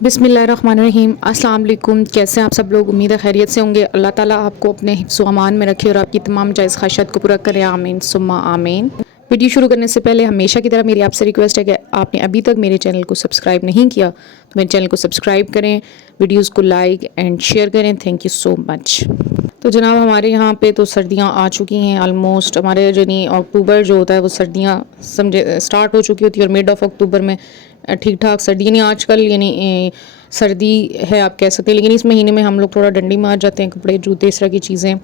बिस्मिल्लाहिर्रहमानिर्रहीम। अस्सलाम वालेकुम। कैसे हैं आप सब लोग? उम्मीद है खैरियत से होंगे। अल्लाह ताला आपको अपने हिफ्ज़ व अमान में रखे और आपकी तमाम जायज़ ख्वाहिशात को पूरा करे। आमीन सुम्मा आमीन। वीडियो शुरू करने से पहले हमेशा की तरह मेरी आपसे रिक्वेस्ट है कि आपने अभी तक मेरे चैनल को सब्सक्राइब नहीं किया तो मेरे चैनल को सब्सक्राइब करें, वीडियोज़ को लाइक एंड शेयर करें। Thank you so much. तो जनाब हमारे यहाँ पे तो सर्दियाँ आ चुकी हैं ऑलमोस्ट। हमारे यानी अक्टूबर जो होता है वो सर्दियाँ समझे स्टार्ट हो चुकी होती है और मिड ऑफ अक्टूबर में ठीक ठाक सर्दी यानी आजकल यानी सर्दी है आप कह सकते हैं। लेकिन इस महीने में हम लोग थोड़ा डंडी मार जाते हैं, कपड़े जूते इस तरह की चीज़ें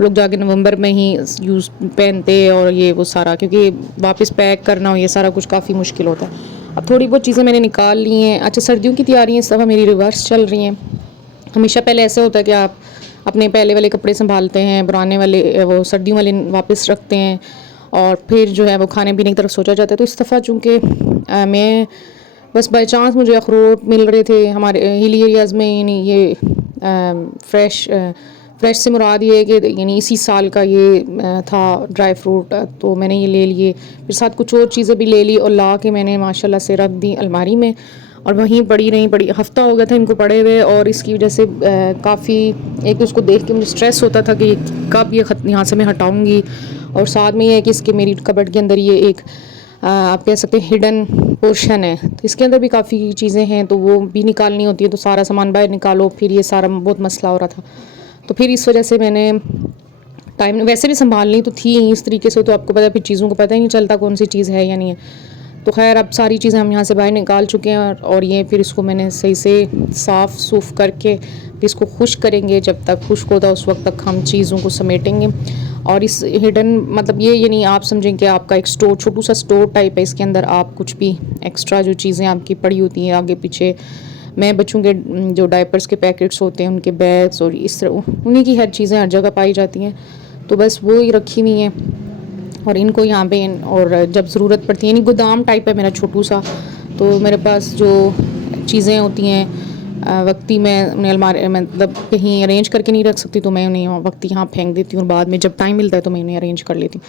लोग जाके नवंबर में ही यूज़ पहनते और ये वो सारा, क्योंकि वापस पैक करना हो ये सारा कुछ काफ़ी मुश्किल होता है। अब थोड़ी बहुत चीज़ें मैंने निकाल ली हैं। अच्छा, सर्दियों की तैयारियाँ इस दफ़ा मेरी रिवर्स चल रही हैं। हमेशा पहले ऐसे होता है कि आप अपने पहले वाले कपड़े संभालते हैं, पुराने वाले वो सर्दियों वाले वापस रखते हैं और फिर जो है वो खाने पीने की तरफ सोचा जाता है। तो इस दफ़ा चूँकि मैं बस बाय चांस मुझे अखरोट मिल रहे थे हमारे हिली एरियाज़ में, यानी ये फ्रेश से मुराद ये है कि यानी इसी साल का ये था ड्राई फ्रूट, तो मैंने ये ले लिए। फिर साथ कुछ और चीज़ें भी ले ली और ला के मैंने माशाल्लाह से रख दी अलमारी में और वहीं पड़ी रही हफ़्ता हो गया था इनको पड़े हुए। और इसकी वजह से काफ़ी एक उसको देख के मुझे स्ट्रेस होता था कि कब ये यहाँ से मैं हटाऊँगी। और साथ में ये है कि इसके मेरी कबर्ड के अंदर ये एक आप कह सकते हैं हिडन पोर्शन है, तो इसके अंदर भी काफ़ी चीज़ें हैं तो वो भी निकालनी होती है। तो सारा सामान बाहर निकालो, फिर ये सारा बहुत मसला हो रहा था। तो फिर इस वजह से मैंने टाइम वैसे भी संभालनी तो थी इस तरीके से, तो आपको पता है फिर चीज़ों को पता ही नहीं चलता कौन सी चीज़ है या नहीं है। तो खैर अब सारी चीज़ें हम यहाँ से बाहर निकाल चुके हैं और ये फिर इसको मैंने सही से साफ़ सूफ़ करके फिर इसको खुश्क करेंगे। जब तक खुश्क होता उस वक्त तक हम चीज़ों को समेटेंगे। और इस हिडन मतलब ये यानी आप समझें कि आपका एक स्टोर, छोटू सा स्टोर टाइप है। इसके अंदर आप कुछ भी एक्स्ट्रा जो चीज़ें आपकी पड़ी होती हैं आगे पीछे, मैं बच्चों के जो डायपर्स के पैकेट्स होते हैं उनके बैग्स और इस तरह उन्हीं की हर चीज़ें हर जगह पाई जाती हैं, तो बस वो ही रखी हुई हैं। और इनको यहाँ पे और जब ज़रूरत पड़ती है, यानी गोदाम टाइप है मेरा छोटू सा, तो मेरे पास जो चीज़ें होती हैं वक्ती मैं उन्हें अलमारी मतलब कहीं अरेंज करके नहीं रख सकती, तो मैं उन्हें वक्ती यहाँ फेंक देती हूँ और बाद में जब टाइम मिलता है तो मैं उन्हें अरेंज कर लेती हूँ।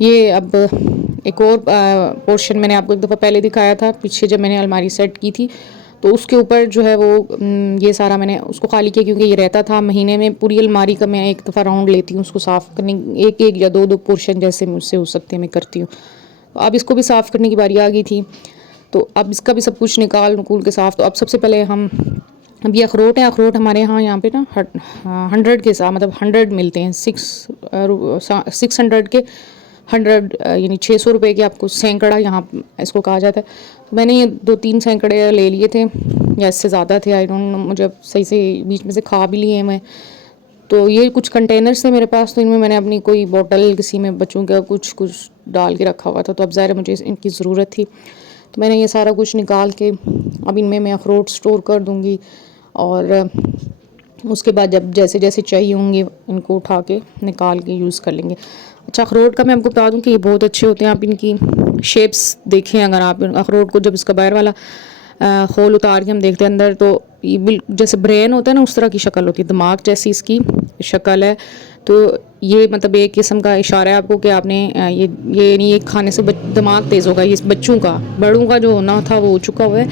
ये अब एक और पोर्शन मैंने आपको एक दफ़ा पहले दिखाया था, पीछे जब मैंने अलमारी सेट की थी तो उसके ऊपर जो है वो ये सारा मैंने उसको खाली किया, क्योंकि ये रहता था महीने में पूरी अलमारी का मैं एक दफ़ा राउंड लेती हूँ उसको साफ़ करने, एक एक या दो दो पोर्शन जैसे मुझसे हो सकते हैं मैं करती हूँ। तो अब इसको भी साफ़ करने की बारी आ गई थी, तो अब इसका भी सब कुछ निकाल नकूल के साफ़। तो अब सबसे पहले हम अब ये अखरोट है, अखरोट हमारे यहाँ पे ना 100 के साथ मतलब 100 मिलते हैं, 600 के 100 यानी 600 रुपये के आपको सैकड़ा यहाँ इसको कहा जाता है। तो मैंने ये 2-3 सैकड़े ले लिए थे या इससे ज़्यादा थे, आई डोंट नो, मुझे सही से बीच में से खा भी लिए मैं। तो ये कुछ कंटेनर्स थे मेरे पास, तो इनमें मैंने अपनी कोई बोतल किसी में बच्चों का कुछ डाल के रखा हुआ था, तो अब ज़ाहिर मुझे इनकी ज़रूरत थी। तो मैंने ये सारा कुछ निकाल के अब इनमें मैं अखरोट स्टोर कर दूँगी और उसके बाद जब जैसे जैसे चाहिए होंगे इनको उठा के निकाल के यूज़ कर लेंगे। अच्छा, अखरोट का मैं आपको बता दूं कि ये बहुत अच्छे होते हैं। आप इनकी शेप्स देखें, अगर आप अखरोट को जब इसका बाहर वाला खोल उतार के हम देखते हैं अंदर, तो ये बिल्कुल जैसे ब्रेन होता है ना उस तरह की शक्ल होती है, दिमाग जैसी इसकी शक्ल है। तो ये मतलब एक किस्म का इशारा है आपको कि आपने ये नहीं, एक खाने से दिमाग तेज़ होगा। ये बच्चों का, बड़ों का जो होना था वो हो चुका हुआ है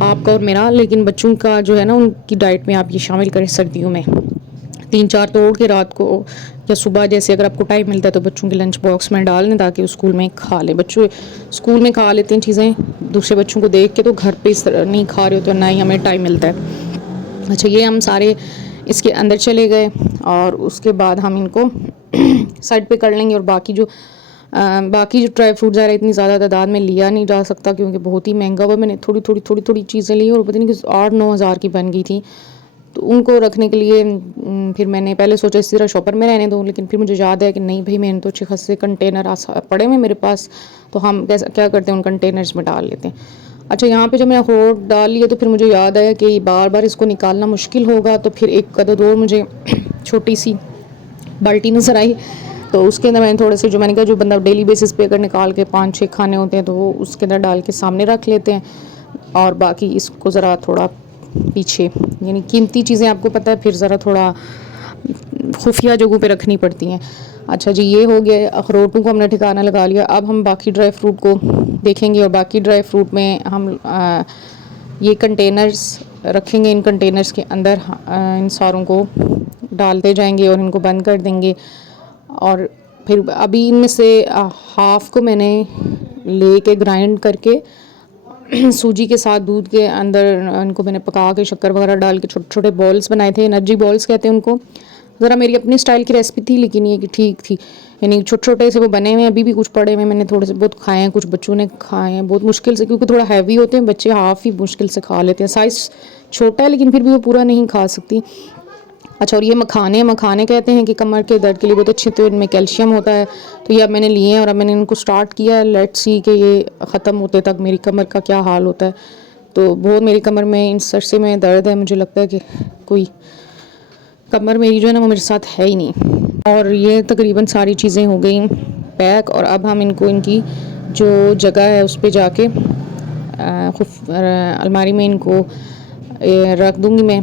आपका और मेरा, लेकिन बच्चों का जो है ना उनकी डाइट में आप ये शामिल करें सर्दियों में। 3-4 तोड़ के रात को या सुबह जैसे अगर आपको टाइम मिलता है तो बच्चों के लंच बॉक्स में डाल दें ताकि वो स्कूल में खा लें। बच्चों स्कूल में खा लेते हैं चीज़ें दूसरे बच्चों को देख के, तो घर पे इस तरह नहीं खा रहे होते, ना ही हमें टाइम मिलता है। अच्छा, ये हम सारे इसके अंदर चले गए और उसके बाद हम इनको साइड पे कर लेंगे। और बाकी जो ड्राई फ्रूट ज़रा इतनी ज़्यादा तादाद में लिया नहीं जा सकता क्योंकि बहुत ही महंगा हुआ। मैंने थोड़ी चीज़ें ली और पता नहीं कि 8-9 हज़ार की बन गई थी। तो उनको रखने के लिए फिर मैंने पहले सोचा इसी तरह शॉपर में रहने दूँ, लेकिन फिर मुझे याद है कि नहीं भाई, मैंने तो अच्छे खासे कंटेनर पड़े हुए मेरे पास, तो हम क्या करते हैं उन कंटेनर्स में डाल लेते हैं। अच्छा, यहाँ पे जब मैंने अखरोट डाल लिए तो फिर मुझे याद आया कि बार बार इसको निकालना मुश्किल होगा, तो फिर एक कदर और मुझे छोटी सी बाल्टी नज़र आई, तो उसके अंदर मैंने थोड़े से जो मैंने कहा जो बंदा डेली बेसिस पे अगर निकाल के 5-6 खाने होते हैं तो वो उसके अंदर डाल के सामने रख लेते हैं और बाकी इसको ज़रा थोड़ा पीछे, यानी कीमती चीज़ें आपको पता है फिर ज़रा थोड़ा खुफिया जगहों पे रखनी पड़ती हैं। अच्छा जी, ये हो गया, अखरोटों को हमने ठिकाना लगा लिया। अब हम बाकी ड्राई फ्रूट को देखेंगे और बाकी ड्राई फ्रूट में हम ये कंटेनर्स रखेंगे इन कंटेनर्स के अंदर, इन सारों को डालते जाएंगे और इनको बंद कर देंगे। और फिर अभी इनमें से हाफ़ को मैंने लेके ग्राइंड करके सूजी के साथ दूध के अंदर इनको मैंने पका के शक्कर वगैरह डाल के छोटे छोटे बॉल्स बनाए थे, एनर्जी बॉल्स कहते हैं उनको। ज़रा मेरी अपनी स्टाइल की रेसिपी थी, लेकिन ये कि ठीक थी, यानी छोटे छोटे से वो बने हुए हैं। अभी भी कुछ पड़े हुए मैंने थोड़े से बहुत खाए हैं, कुछ बच्चों ने खाए हैं बहुत मुश्किल से, क्योंकि थोड़ा हैवी होते हैं बच्चे, हाफ़ ही मुश्किल से खा लेते हैं। साइज़ छोटा है लेकिन फिर भी वो पूरा नहीं खा सकती। अच्छा, और ये मखाने कहते हैं कि कमर के दर्द के लिए बहुत अच्छे, तो इनमें कैल्शियम होता है। तो ये अब मैंने लिए हैं और अब मैंने इनको स्टार्ट किया है। लेट्स सी कि ये ख़त्म होते तक मेरी कमर का क्या हाल होता है। तो बहुत मेरी कमर में इन सरसे में दर्द है, मुझे लगता है कि कोई कमर मेरी जो है ना वो मेरे साथ है ही नहीं। और ये तकरीबन सारी चीज़ें हो गई पैक, और अब हम इनको इनकी जो जगह है उस पर जाके अलमारी में इनको रख दूँगी मैं।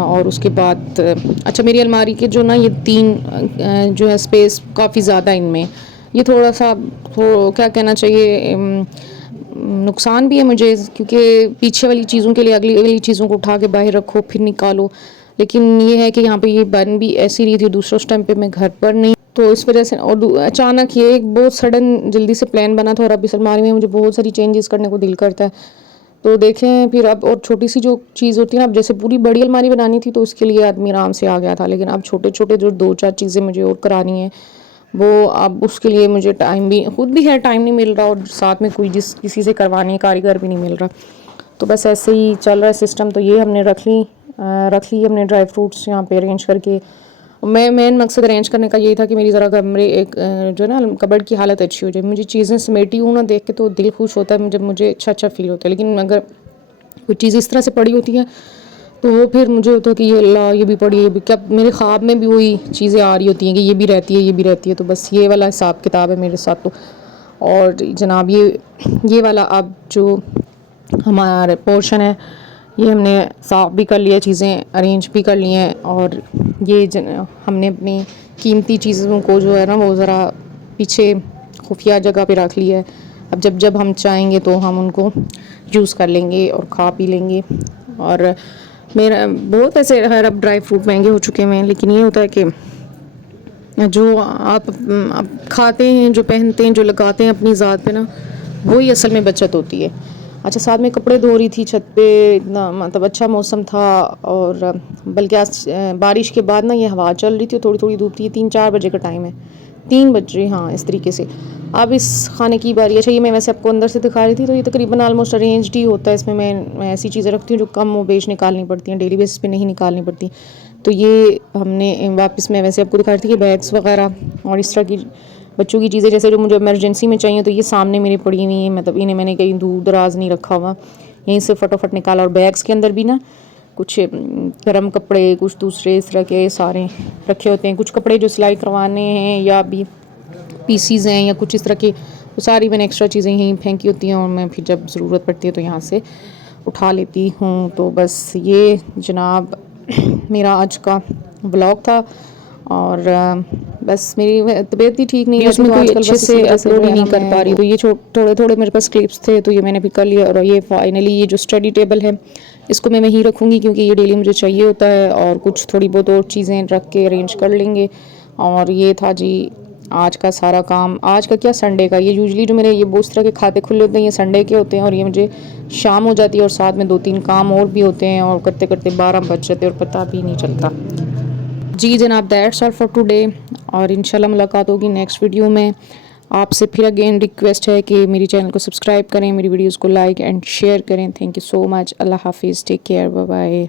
और उसके बाद अच्छा, मेरी अलमारी के जो ना ये 3 जो है स्पेस काफ़ी ज़्यादा इनमें, ये थोड़ा सा क्या कहना चाहिए, नुकसान भी है मुझे, क्योंकि पीछे वाली चीज़ों के लिए अगली अगली चीज़ों को उठा के बाहर रखो फिर निकालो। लेकिन ये है कि यहाँ पे ये बन भी ऐसी रही थी दूसरे उस टाइम पे मैं घर पर नहीं, तो इस वजह से। और अचानक ये एक बहुत सडन जल्दी से प्लान बना था, और अब इस अलमारी में मुझे बहुत सारी चेंजेस करने को दिल करता है। तो देखें फिर अब, और छोटी सी जो चीज़ होती है ना, अब जैसे पूरी बड़ी अलमारी बनानी थी तो उसके लिए आदमी आराम से आ गया था, लेकिन अब छोटे छोटे जो 2-4 चीज़ें मुझे और करानी है, वो अब उसके लिए मुझे टाइम भी खुद भी है, टाइम नहीं मिल रहा, और साथ में कोई किसी से करवानी है कारीगर भी नहीं मिल रहा। तो बस ऐसे ही चल रहा है सिस्टम। तो ये हमने रख ली हमने ड्राई फ्रूट्स यहाँ पे अरेंज करके। मेन मकसद अरेंज करने का यही था कि मेरी ज़रा कमरे एक जो है ना कबर्ड की हालत अच्छी हो जाए। मुझे चीज़ें समेटी हूँ ना देख के तो दिल खुश होता है, जब मुझे अच्छा फील होता है। लेकिन अगर कोई चीज़ इस तरह से पड़ी होती है तो वो फिर मुझे होता है कि ये अल्लाह ये भी पड़ी है, ये भी, क्या मेरे ख्वाब में भी वही चीज़ें आ रही होती हैं कि ये भी रहती है, ये भी रहती है। तो बस ये वाला हिसाब किताब है मेरे साथ। तो और जनाब ये वाला अब जो हमारा पोर्शन है, ये हमने साफ़ भी कर लिया, चीज़ें अरेंज भी कर ली हैं, और ये हमने अपनी कीमती चीज़ों को जो है ना वो ज़रा पीछे खुफिया जगह पे रख लिया है। अब जब हम चाहेंगे तो हम उनको यूज़ कर लेंगे और खा पी लेंगे। और मेरा बहुत ऐसे खैर अब ड्राई फ्रूट महंगे हो चुके हैं, लेकिन ये होता है कि जो आप खाते हैं, जो पहनते हैं, जो लगाते हैं अपनी ज़ात पे ना, वही असल में बचत होती है। अच्छा, साथ में कपड़े धो रही थी छत पे, इतना मतलब अच्छा मौसम था, और बल्कि आज बारिश के बाद ना ये हवा चल रही थी, थोड़ी थोड़ी धूप थी। 3-4 बजे का टाइम है, 3 बज रहे, हाँ इस तरीके से। अब इस खाने की बारी। अच्छा, ये मैं वैसे आपको अंदर से दिखा रही थी, तो ये तकरीबन ऑलमोस्ट अरेंज्ड ही होता है। इसमें मैं ऐसी चीज़ें रखती हूँ जो कम व बेश निकालनी पड़ती हैं, डेली बेसिस पे नहीं निकालनी पड़ती। तो ये हमने वापस, मैं वैसे आपको दिखा रही थी कि बैग्स वगैरह और इस तरह की बच्चों की चीज़ें जैसे जो मुझे इमरजेंसी में चाहिए, तो ये सामने मेरे पड़ी हुई हैं, मतलब इन्हें मैंने कहीं दूर दराज नहीं रखा हुआ, यहीं से फटाफट निकाला। और बैग्स के अंदर भी ना कुछ गर्म कपड़े, कुछ दूसरे इस तरह के सारे रखे होते हैं। कुछ कपड़े जो सिलाई करवाने हैं या भी पीसीज हैं या कुछ इस तरह की, वो सारी मैंने एक्स्ट्रा चीज़ें यहीं फेंकी होती हैं, और मैं फिर जब ज़रूरत पड़ती है तो यहाँ से उठा लेती हूँ। तो बस ये जनाब मेरा आज का ब्लॉग था। और बस मेरी तबीयत ही ठीक नहीं है, उसमें कोई अच्छे से अपलोड ही नहीं कर पा रही। तो ये थोड़े थोड़े मेरे पास क्लिप्स थे, तो ये मैंने भी कर लिया। और ये फाइनली ये जो स्टडी टेबल है इसको मैं वहीं रखूँगी, क्योंकि ये डेली मुझे चाहिए होता है। और कुछ थोड़ी बहुत और चीज़ें रख के अरेंज कर लेंगे। और ये था जी आज का सारा काम। आज का क्या, संडे का। ये यूजुअली जो मेरे ये उस तरह के खाते खुले होते हैं ये संडे के होते हैं, और ये मुझे शाम हो जाती है, और साथ में 2-3 काम और भी होते हैं, और करते करते 12 बज जाते हैं और पता भी नहीं चलता। जी जनाब, दैट्स ऑल फॉर टुडे, और इंशाल्लाह मुलाकात होगी नेक्स्ट वीडियो में। आपसे फिर अगेन रिक्वेस्ट है कि मेरी चैनल को सब्सक्राइब करें, मेरी वीडियोस को लाइक एंड शेयर करें। Thank you so much. अल्लाह हाफिज़, टेक केयर, बाय बाय।